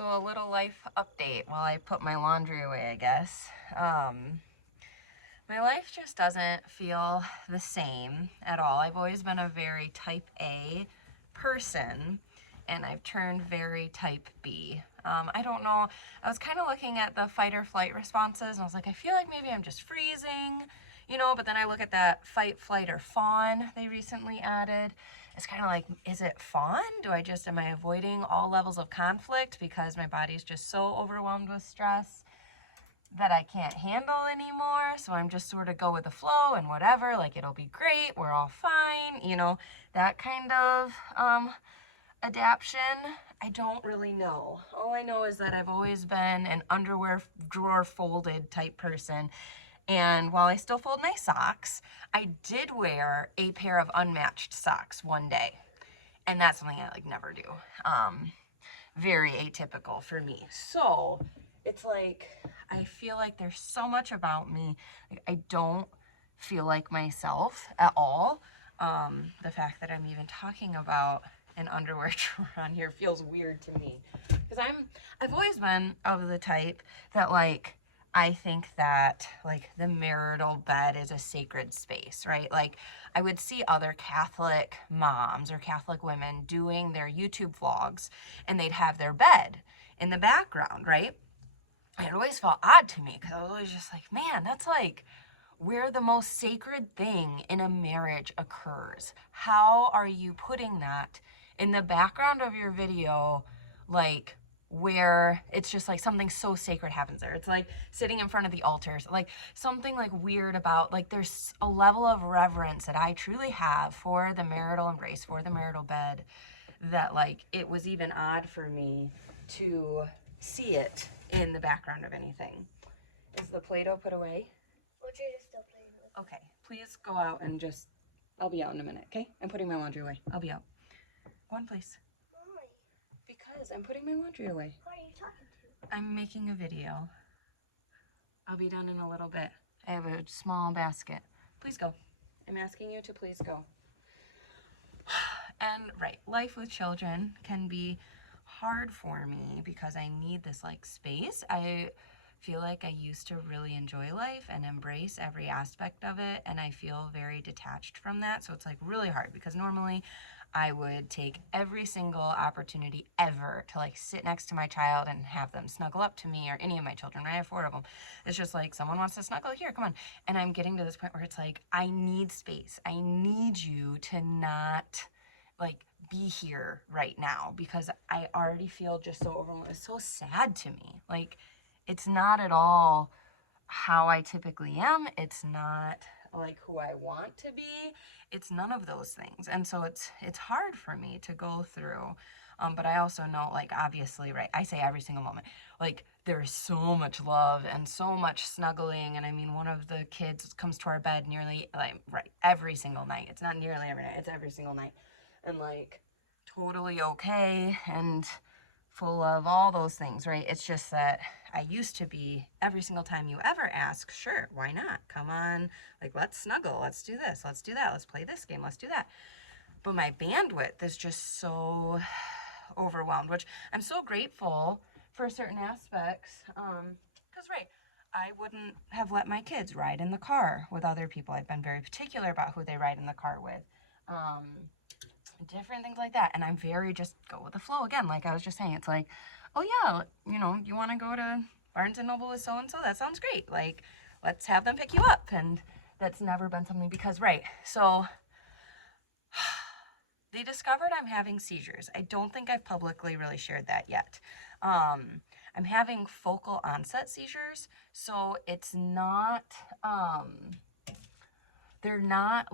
So a little life update while I put my laundry away, I guess. My life just doesn't feel the same at all. I've always been a very type A person, and I've turned very type B. I don't know. I was kind of looking at the fight or flight responses, and I was like, I feel like maybe I'm just freezing, but then I look at that fight, flight, or fawn they recently added. It's kind of like, is it fawn? Am I avoiding all levels of conflict because my body's just so overwhelmed with stress that I can't handle anymore? So I'm just sort of go with the flow and whatever, like it'll be great, we're all fine, that kind of adaption. I don't really know. All I know is that I've always been an underwear drawer folded type person. And while I still fold my socks, I did wear a pair of unmatched socks one day. And that's something I never do. Very atypical for me. So it's like, I feel like there's so much about me. I don't feel like myself at all. The fact that I'm even talking about an underwear drawer on here feels weird to me. Because I've always been of the type that I think that the marital bed is a sacred space, right? I would see other Catholic moms or Catholic women doing their YouTube vlogs, and they'd have their bed in the background, right? And it always felt odd to me because I was always just like, man, that's where the most sacred thing in a marriage occurs. How are you putting that in the background of your video, where it's just something so sacred happens there? It's like sitting in front of the altars, something weird about, there's a level of reverence that I truly have for the marital embrace, for the marital bed, that it was even odd for me to see it in the background of anything. Is the Play-Doh put away? What you're still playing with? Okay, please go out and I'll be out in a minute, okay? I'm putting my laundry away. I'll be out. Go on, please. Why? Because I'm putting my laundry away. Who are you talking to? I'm making a video. I'll be done in a little bit. I have a small basket. Please go. I'm asking you to please go. And right, life with children can be hard for me because I need this space. I feel like I used to really enjoy life and embrace every aspect of it, and I feel very detached from that. So it's really hard because normally I would take every single opportunity ever to sit next to my child and have them snuggle up to me, or any of my children. I have 4 of them. It's just someone wants to snuggle, here, come on. And I'm getting to this point where it's I need space. I need you to not be here right now because I already feel just so overwhelmed. It's so sad to me. It's not at all how I typically am. It's not who I want to be. It's none of those things. And so it's hard for me to go through. But I also know, obviously, right, I say every single moment, there's so much love and so much snuggling. And I mean, one of the kids comes to our bed nearly, every single night. It's not nearly every night, it's every single night. And totally okay and full of all those things, right? It's just that I used to be, every single time you ever ask, sure, why not? Come on, let's snuggle, let's do this, let's do that, let's play this game, let's do that. But my bandwidth is just so overwhelmed, which I'm so grateful for certain aspects. Because, right, I wouldn't have let my kids ride in the car with other people. I've been very particular about who they ride in the car with. Different things like that. And I'm very just go with the flow again. Like I was just saying, it's oh yeah, you want to go to Barnes and Noble with so-and-so? That sounds great. Let's have them pick you up. And that's never been something because, right, so they discovered I'm having seizures. I don't think I've publicly really shared that yet. I'm having focal onset seizures. So it's not, they're not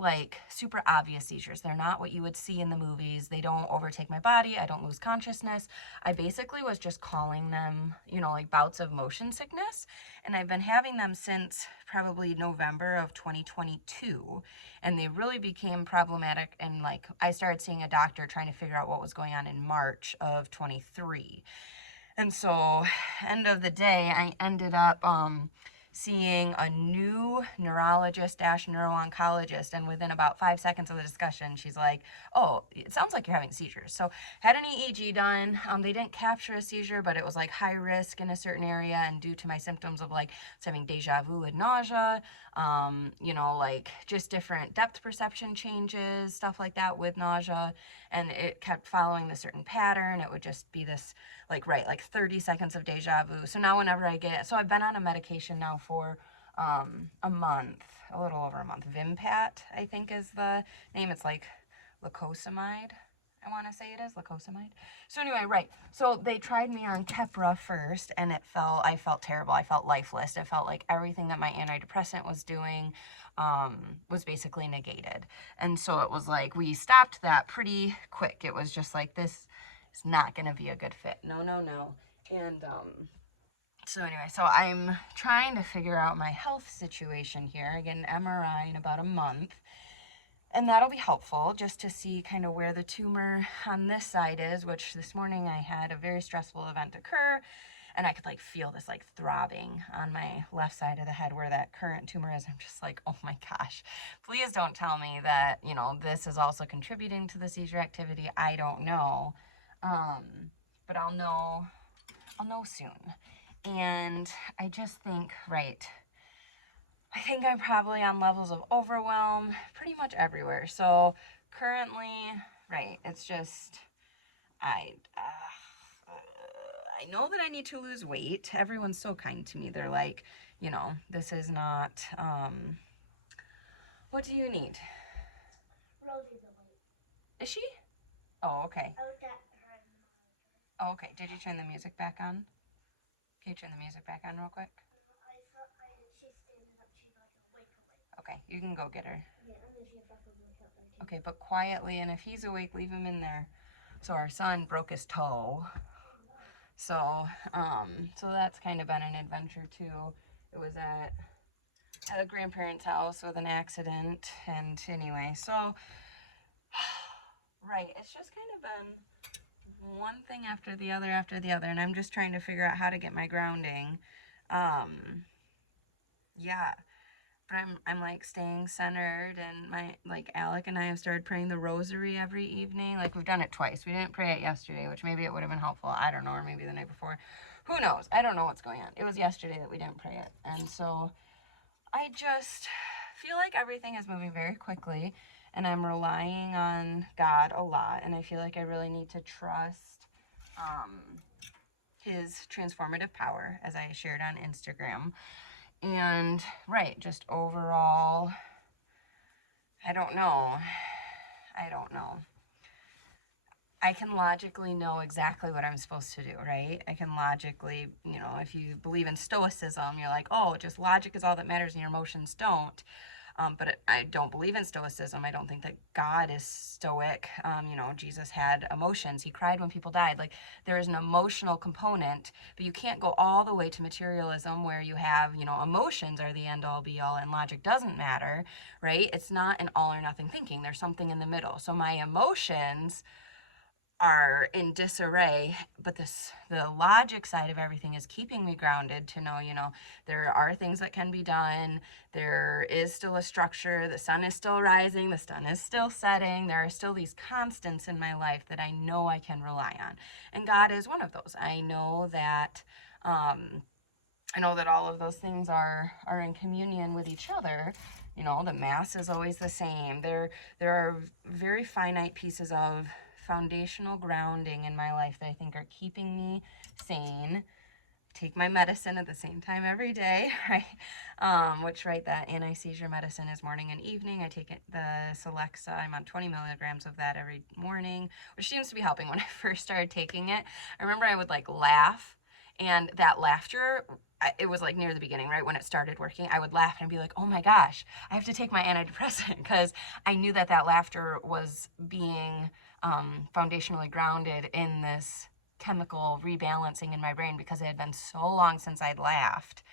super obvious seizures. They're not what you would see in the movies. They don't overtake my body. I don't lose consciousness. I basically was just calling them, bouts of motion sickness. And I've been having them since probably November of 2022. And they really became problematic. And I started seeing a doctor trying to figure out what was going on in March of 23. And so, end of the day, I ended up seeing a new neurologist neuro-oncologist, and within about 5 seconds of the discussion, she's like, oh, it sounds like you're having seizures. So had an EEG done. They didn't capture a seizure, but it was like high risk in a certain area, and due to my symptoms of like having deja vu and nausea, like just different depth perception changes, stuff like that with nausea, and it kept following the certain pattern. It would just be this like 30 seconds of deja vu. So now whenever so I've been on a medication now for a month, a little over a month. Vimpat, I think is the name. It's like lacosamide. I want to say it is lacosamide. So anyway, right. So they tried me on Keppra first, and I felt terrible. I felt lifeless. It felt like everything that my antidepressant was doing was basically negated. And so it was like, we stopped that pretty quick. It was just like, this is not going to be a good fit. No. And so anyway, so I'm trying to figure out my health situation here. I get an MRI in about a month. And that'll be helpful just to see kind of where the tumor on this side is, which this morning I had a very stressful event occur, and I could like feel this like throbbing on my left side of the head where that current tumor is. I'm just like, oh my gosh, please don't tell me that, this is also contributing to the seizure activity. I don't know. But I'll know soon. And I just think, right, I think I'm probably on levels of overwhelm pretty much everywhere. So currently, right, it's just, I know that I need to lose weight. Everyone's so kind to me. They're like, this is not, what do you need? Rosie's awake. Is she? Oh, okay. I looked at her. Oh, okay. Did you turn the music back on? Can you turn the music back on real quick? She standing up. She's like awake. Okay, you can go get her. Yeah, and then she has to wake up there too. Okay, but quietly, and if he's awake, leave him in there. So our son broke his toe. So that's kind of been an adventure too. It was at a grandparent's house with an accident, and anyway, so right, it's just kind of been one thing after the other, and I'm just trying to figure out how to get my grounding. Yeah. But I'm like staying centered, and Alec and I have started praying the Rosary every evening. Like, we've done it twice. We didn't pray it yesterday, which maybe it would have been helpful. I don't know, or maybe the night before. Who knows? I don't know what's going on. It was yesterday that we didn't pray it. And so I just feel like everything is moving very quickly, and I'm relying on God a lot, and I feel like I really need to trust his transformative power, as I shared on Instagram. And right, just overall, I don't know. I can logically know exactly what I'm supposed to do, right? I can logically, if you believe in Stoicism, you're like, oh, just logic is all that matters and your emotions don't. But I don't believe in Stoicism. I don't think that God is stoic. Jesus had emotions. He cried when people died. Like, there is an emotional component, but you can't go all the way to materialism where you have, emotions are the end all be all and logic doesn't matter, right? It's not an all or nothing thinking. There's something in the middle. So my emotions are in disarray, but the logic side of everything is keeping me grounded to know, there are things that can be done. There is still a structure. The sun is still rising. The sun is still setting. There are still these constants in my life that I know I can rely on. And God is one of those. I know that all of those things are in communion with each other. The mass is always the same. There are very finite pieces of foundational grounding in my life that I think are keeping me sane. Take my medicine at the same time every day, right? That anti-seizure medicine is morning and evening. I take the Celexa. I'm on 20 milligrams of that every morning, which seems to be helping. When I first started taking it, I remember I would laugh, and that laughter, it was near the beginning, right? When it started working, I would laugh and be like, oh my gosh, I have to take my antidepressant, because I knew that laughter was being foundationally grounded in this chemical rebalancing in my brain, because it had been so long since I'd laughed,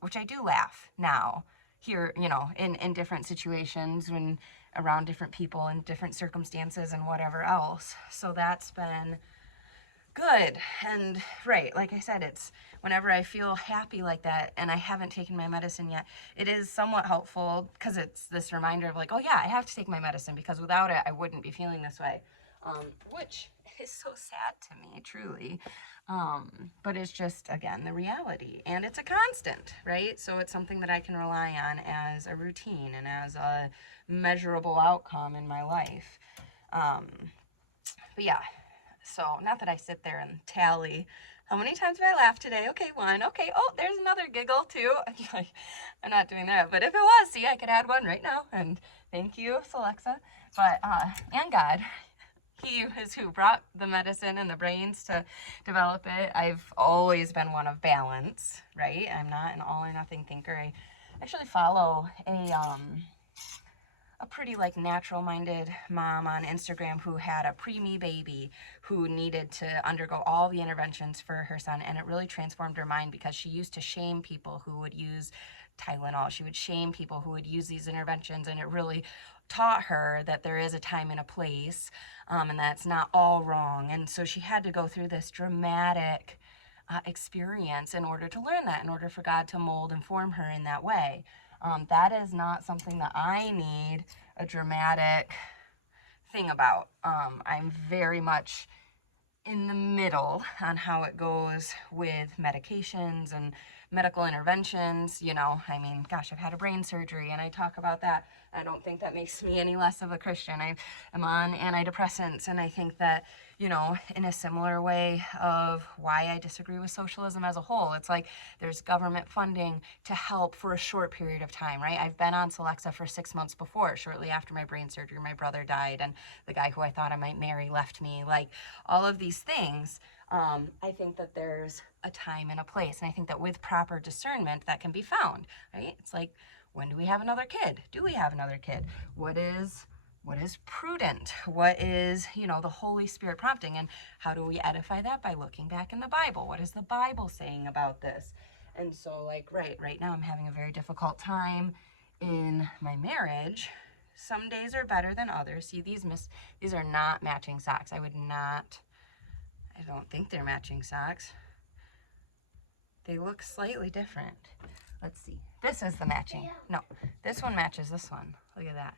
which I do laugh now here, in different situations, when around different people in different circumstances and whatever else. So that's been good. And right, like I said, it's whenever I feel happy like that and I haven't taken my medicine yet, it is somewhat helpful because it's this reminder of like, oh yeah, I have to take my medicine because without it, I wouldn't be feeling this way. Which is so sad to me, truly. But it's just, again, the reality. And it's a constant, right? So it's something that I can rely on as a routine and as a measurable outcome in my life. But yeah, so not that I sit there and tally how many times have I laughed today? Okay, one. Okay, oh, there's another giggle too. I'm not doing that. But if it was, see, I could add one right now. And thank you, Alexa. But and God, He is who brought the medicine and the brains to develop it. I've always been one of balance, right? I'm not an all or nothing thinker. I actually follow a pretty like natural minded mom on Instagram who had a preemie baby who needed to undergo all the interventions for her son, and it really transformed her mind because she used to shame people who would use Tylenol. She would shame people who would use these interventions, and it really taught her that there is a time and a place, and that's not all wrong. And so she had to go through this dramatic experience in order to learn that, in order for God to mold and form her in that way. That is not something that I need a dramatic thing about. I'm very much in the middle on how it goes with medications and medical interventions. You know, I mean, gosh, I've had a brain surgery and I talk about that. I don't think that makes me any less of a Christian. I am on antidepressants, and I think that, you know, in a similar way of why I disagree with socialism as a whole, it's like there's government funding to help for a short period of time, right? I've been on Celexa for 6 months before. Shortly after my brain surgery, my brother died, and the guy who I thought I might marry left me. Like, all of these things, I think that there's a time and a place. And I think that with proper discernment, that can be found, right? It's like, when do we have another kid? Do we have another kid? What is prudent? What is, you know, the Holy Spirit prompting? And how do we edify that? By looking back in the Bible. What is the Bible saying about this? And so, like, right now I'm having a very difficult time in my marriage. Some days are better than others. See, these are not matching socks. I don't think they're matching socks. They look slightly different. Let's see. This is the matching. No, this one matches this one. Look at that.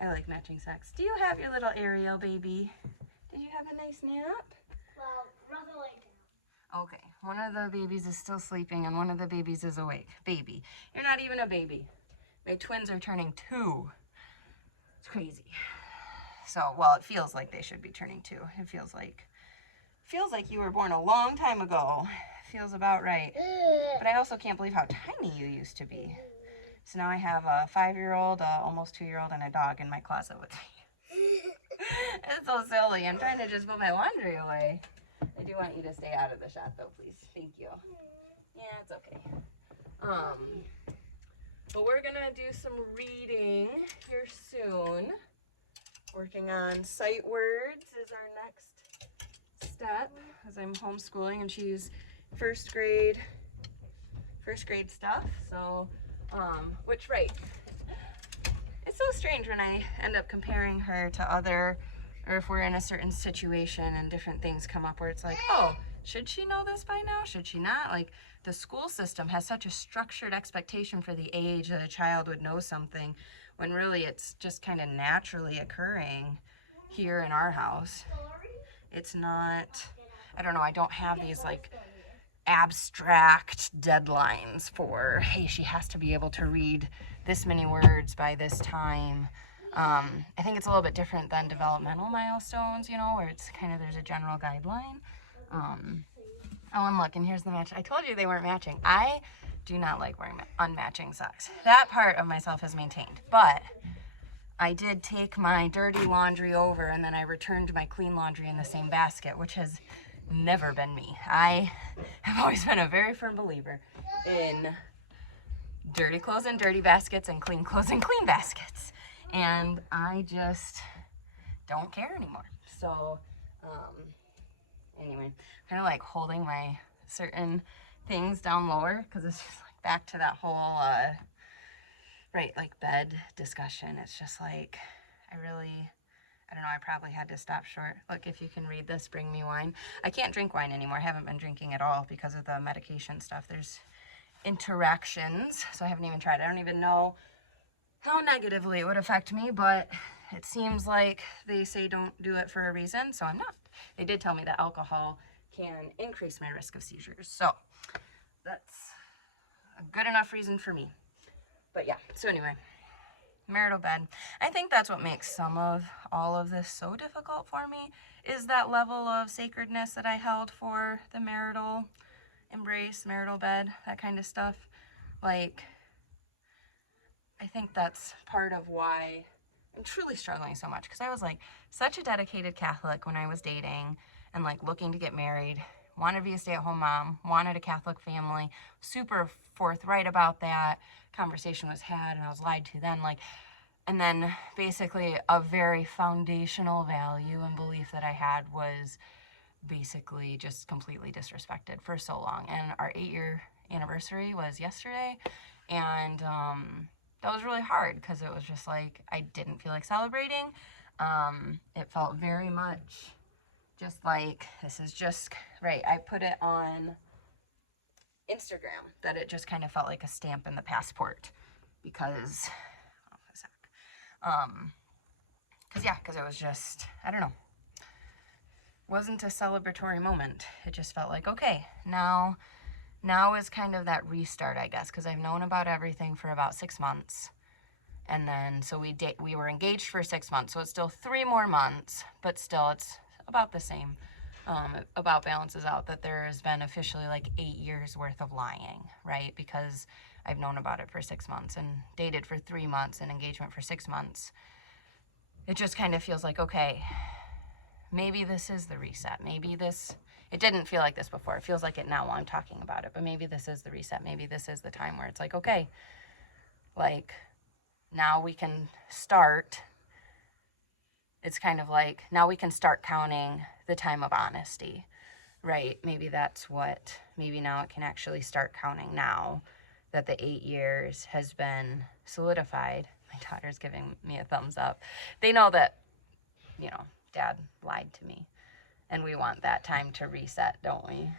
I like matching socks. Do you have your little Ariel baby? Did you have a nice nap? Well, Brother laid down. Okay, one of the babies is still sleeping and one of the babies is awake. Baby. You're not even a baby. My twins are turning 2. It's crazy. So, well, it feels like they should be turning 2. It feels like you were born a long time ago. Feels about right. But I also can't believe how tiny you used to be. So now I have a 5-year-old, almost 2-year-old, and a dog in my closet with me. It's so silly. I'm trying to just put my laundry away. I do want you to stay out of the shot, though, please. Thank you. Yeah, it's okay. But we're gonna do some reading here soon. Working on sight words is our next step, as I'm homeschooling and she's first grade stuff. So, which, right, it's so strange when I end up comparing her to other, or if we're in a certain situation and different things come up where it's like, oh, should she know this by now? Should she not? Like, the school system has such a structured expectation for the age that a child would know something, when really it's just kind of naturally occurring here in our house. It's not, I don't know, I don't have these like abstract deadlines for, hey, she has to be able to read this many words by this time. I think it's a little bit different than developmental milestones, you know, where it's kind of, there's a general guideline. Oh, and look, and here's the match. I told you they weren't matching. I do not like wearing unmatching socks. That part of myself is maintained, but I did take my dirty laundry over and then I returned my clean laundry in the same basket, which has never been me. I have always been a very firm believer in dirty clothes in dirty baskets and clean clothes in clean baskets. And I just don't care anymore. So, anyway, kind of like holding my certain things down lower because it's just like back to that whole, right, like bed discussion. It's just like, I I don't know, I probably had to stop short. Look, if you can read this, bring me wine. I can't drink wine anymore. I haven't been drinking at all because of the medication stuff. There's interactions, so I haven't even tried. I don't even know how negatively it would affect me, but it seems like they say don't do it for a reason, so I'm not. They did tell me that alcohol can increase my risk of seizures, so that's a good enough reason for me. But yeah, so anyway, marital bed. I think that's what makes some of all of this so difficult for me, is that level of sacredness that I held for the marital embrace, marital bed, that kind of stuff. Like, I think that's part of why I'm truly struggling so much, because I was like such a dedicated Catholic when I was dating and like looking to get married, wanted to be a stay-at-home mom, wanted a Catholic family, super forthright about that. Conversation was had and I was lied to then, like, and then basically a very foundational value and belief that I had was basically just completely disrespected for so long. And our 8-year anniversary was yesterday, and that was really hard because it was just like I didn't feel like celebrating. It felt very much just like, this is just right. I put it on Instagram that it just kind of felt like a stamp in the passport, because because it was just, I don't know, wasn't a celebratory moment. It just felt like, okay, now is kind of that restart, I guess, because I've known about everything for about 6 months. And then, so we were engaged for 6 months, so it's still 3 more months, but still it's about the same. It about balances out that there has been officially like 8 years worth of lying, right? Because I've known about it for 6 months and dated for 3 months and engagement for 6 months. It just kind of feels like, okay, maybe this is the reset. Maybe this, it didn't feel like this before. It feels like it now while I'm talking about it, but maybe this is the reset. Maybe this is the time where it's like, okay, like now we can start. It's kind of like, now we can start counting the time of honesty, right? Maybe that's what, maybe now it can actually start counting now that the 8 years has been solidified. My daughter's giving me a thumbs up. They know that, you know, Dad lied to me, and we want that time to reset, don't we?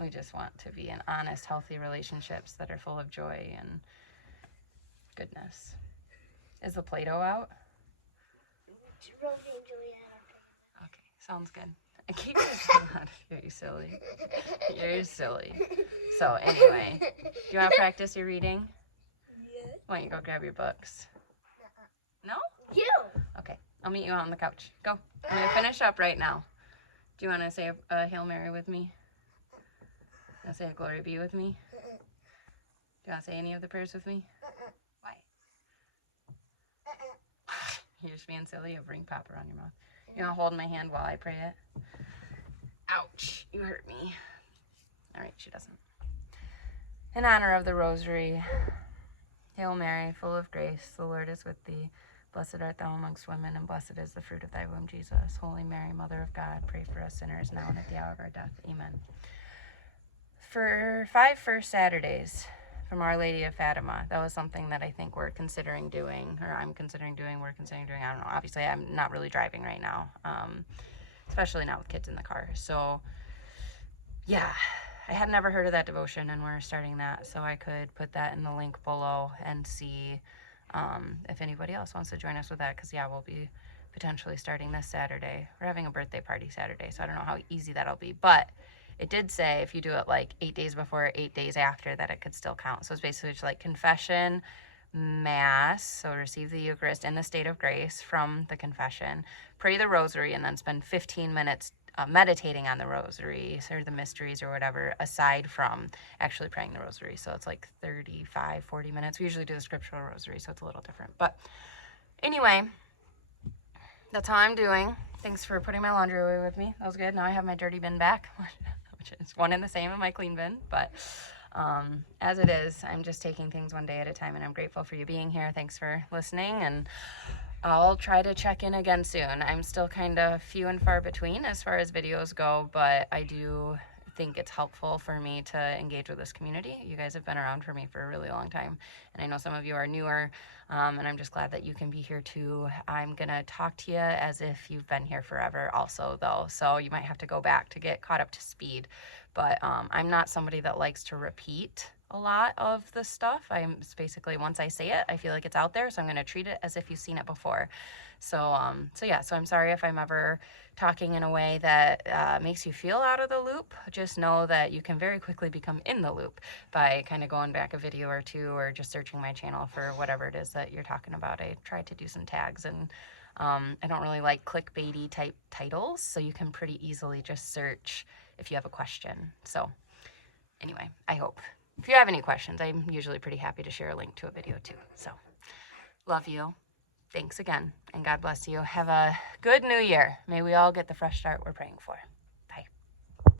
We just want to be in honest, healthy relationships that are full of joy and goodness. Is the Play-Doh out? Romeo and Juliet are playing. Okay, sounds good. I keep making fun of you. You're silly. You're silly. So anyway, do you want to practice your reading? Yeah. Why don't you go grab your books? No? You. Okay, I'll meet you out on the couch. Go. I'm going to finish up right now. Do you want to say a Hail Mary with me? You want to say a Glory Be with me? Do you want to say any of the prayers with me? Why? You're just being silly. You have ring pop around your mouth. You want to hold my hand while I pray it? Ouch, you hurt me. All right, she doesn't. In honor of the Rosary, Hail Mary, full of grace, the Lord is with thee. Blessed art thou amongst women, and blessed is the fruit of thy womb, Jesus. Holy Mary, Mother of God, pray for us sinners now and at the hour of our death. Amen. For 5 first Saturdays from Our Lady of Fatima, that was something that I think we're considering doing, or I'm considering doing, we're considering doing. I don't know. Obviously, I'm not really driving right now, especially not with kids in the car. So, yeah, I had never heard of that devotion, and we're starting that, so I could put that in the link below and see if anybody else wants to join us with that, because, yeah, we'll be potentially starting this Saturday. We're having a birthday party Saturday, so I don't know how easy that'll be, but it did say if you do it like 8 days before, 8 days after, that it could still count. So it's basically just like confession, Mass, so receive the Eucharist in the state of grace from the confession, pray the Rosary, and then spend 15 minutes meditating on the Rosary or the mysteries or whatever, aside from actually praying the Rosary. So it's like 35, 40 minutes. We usually do the scriptural Rosary, so it's a little different. But anyway, that's how I'm doing. Thanks for putting my laundry away with me. That was good. Now I have my dirty bin back, which is one and the same in my clean bin. But as it is, I'm just taking things one day at a time, and I'm grateful for you being here. Thanks for listening, and I'll try to check in again soon. I'm still kind of few and far between as far as videos go, but I do think it's helpful for me to engage with this community. You guys have been around for me for a really long time, and I know some of you are newer, and I'm just glad that you can be here too. I'm gonna talk to you as if you've been here forever also though, so you might have to go back to get caught up to speed. But I'm not somebody that likes to repeat a lot of the stuff. I'm basically, once I say it, I feel like it's out there, so I'm gonna treat it as if you've seen it before. So I'm sorry if I'm ever talking in a way that makes you feel out of the loop. Just know that you can very quickly become in the loop by kind of going back a video or two or just searching my channel for whatever it is that you're talking about. I tried to do some tags, and I don't really like clickbaity type titles, so you can pretty easily just search if you have a question. So anyway, I hope. If you have any questions, I'm usually pretty happy to share a link to a video too. So love you. Thanks again, and God bless you. Have a good new year. May we all get the fresh start we're praying for.